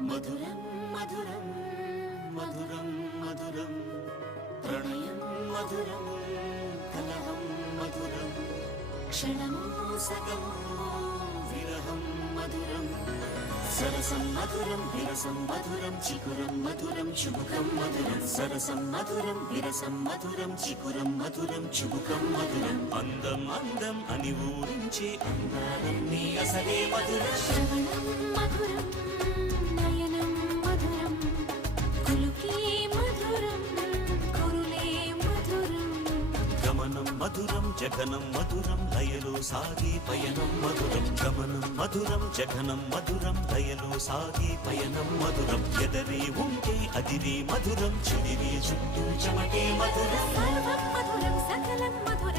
మధురం మధురం మధురం మధురం ప్రణయం మధురం కలహం మధురం క్షణమో సగమో విరహం మధురం సరసం మధురం విరసం మధురం చికురం మధురం చుబుకం మధురం సరసం మధురం విరసం మధురం చికురం మధురం చుబుకం మధురం అందం అందం అని ఊరించే అందాలన్నీ అసలే మధురం శ్రవణం మధురం నయనం మధురం కులుకే మధురం కురులే మధురం గమనం మధురం జగనం మధురం లయలో సాగే పయనం మధురం గమనం మధురం జగనం మధురం లయలో సాగే పయనం మధురం ఎదరే ఉంటే అదిరే మధురం చెదిరే చుట్టూ చెమటే మధురం సర్వం మధురం సకలం మధురం